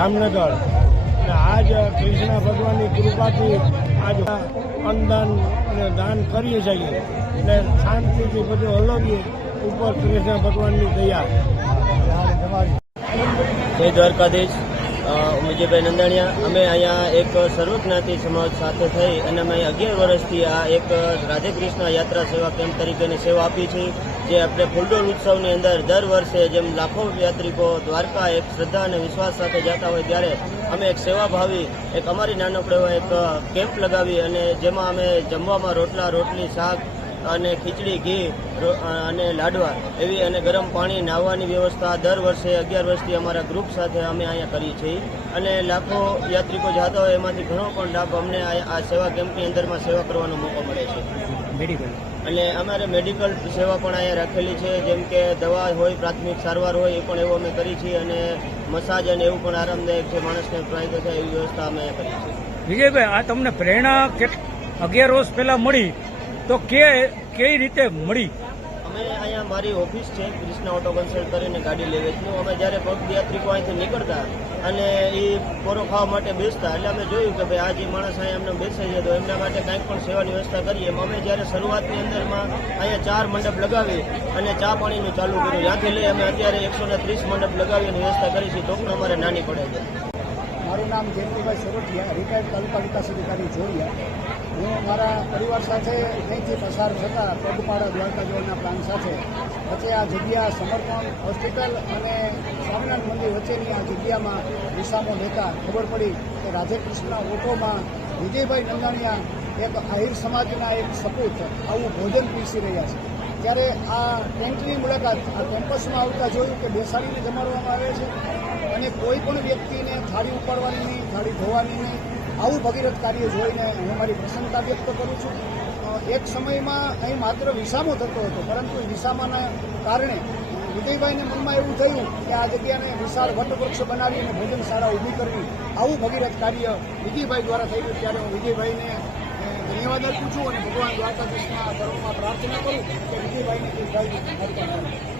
જામનગર આજ કૃષ્ણ ભગવાનની કૃપાથી આજ અન્નદાન દાન કરીએ છીએ અને શાંતિથી બધું હલવીએ ઉપર કૃષ્ણ ભગવાનની દયા। જય દ્વારકાધીશ. વિજયભાઈ નંદાણીયા. અમે અહીંયા એક સર્વજ્ઞાતિ સમાજ સાથે થઈ અને અમે 11 વર્ષથી આ એક રાધે કૃષ્ણ યાત્રા સેવા કેમ્પ તરીકેની સેવા આપી છે. જે આપણે ફૂલડોલ ઉત્સવની અંદર દર વર્ષે જેમ લાખો યાત્રિકો દ્વારકા એક શ્રદ્ધા અને વિશ્વાસ સાથે જતા હોય ત્યારે અમે એક સેવાભાવી એક અમારી નાનકડો એવો એક કેમ્પ લગાવી અને જેમાં અમે જમવામાં રોટલી શાક અને ખીચડી ઘી અને લાડવા એવી અને ગરમ પાણી નાહવાની વ્યવસ્થા દર વર્ષે 11 વર્ષથી અમારા ગ્રુપ સાથે અમે અહીંયા કરીએ છીએ અને લાખો યાત્રિકો જતા હોય એમાંથી ઘણો પણ લાભ અમને આ સેવા કેમ્પની અંદરમાં સેવા કરવાનો મોકો મળે છે. મેડિકલ અને અમારે મેડિકલ સેવા પણ અહીંયા રાખેલી છે, જેમ કે દવા હોય, પ્રાથમિક સારવાર હોય એ પણ એવું અમે કરી છીએ અને મસાજ અને એવું પણ આરામદાયક છે, માણસને ફાયદો થાય એવી વ્યવસ્થા અમે કરી છે. વિજયભાઈ, આ તમને પ્રેરણા 11 વર્ષ પહેલા મળી તો કઈ રીતે મળી? અમે અહીંયા મારી ઓફિસ છે કૃષ્ણા ઓટો કન્સલ્ટ કરીને ગાડી લેવે છું. અમે જ્યારે પગયાત્રિકો અહીંથી નીકળતા અને એ પોરો ખાવા માટે બેસતા એટલે અમે જોયું કે ભાઈ આ જે માણસ અહીંયા એમને બેસે છે તો એમના માટે કાંઈક પણ સેવાની વ્યવસ્થા કરીએ. એમ અમે જ્યારે શરૂઆતની અંદરમાં અહીંયા 4 મંડપ લગાવી અને ચા પાણીનું ચાલુ કર્યું. ત્યાંથી લઈ અમે અત્યારે 130 મંડપ લગાવીને વ્યવસ્થા કરી છે, તો પણ અમારે નાની પડે છે. મારું નામ જયંતિભાઈ સોરઠિયા, રિટાયર્ડ તાલુકા વિકાસ અધિકારી જોડિયા. હું મારા પરિવાર સાથે અહીંથી પસાર થતા પગપાળા દ્વારકા જવાના પ્લાન સાથે વચ્ચે આ જગ્યા સમર્પણ હોસ્પિટલ અને સ્વામિનારાયણ મંદિર વચ્ચેની આ જગ્યામાં વિસામો લેતા ખબર પડી કે રાધે કૃષ્ણ ઓટોમાં વિજયભાઈ નંદાણીયા એક આહિર સમાજના એક સપૂત આવું ભોજન પીરસી રહ્યા છે. ત્યારે આ ટેન્ટની મુલાકાત આ કેમ્પસમાં આવતા જોયું કે બેસાડીને જમાડવામાં આવે છે અને કોઈ પણ વ્યક્તિને થાળી ઉપાડવાની નહીં, થાળી ધોવાની નહીં, આવું ભગીરથ કાર્ય જોઈને હું મારી પ્રસન્નતા વ્યક્ત કરું છું. એક સમયમાં અહીં માત્ર વિસામો થતો હતો, પરંતુ વિસામાના કારણે વિજયભાઈને મનમાં એવું થયું કે આ જગ્યાને વિશાળ વટવૃક્ષ બનાવી અને ભોજનશાળા ઊભી કરવી, આવું ભગીરથ કાર્ય વિજયભાઈ દ્વારા થયું. ત્યારે હું વિજયભાઈને ધન્યવાદ આપું છું અને ભગવાન દ્વારકાધીશના ચરણોમાં પ્રાર્થના કરું કે વિજયભાઈને દીર્ઘાયુ આપે.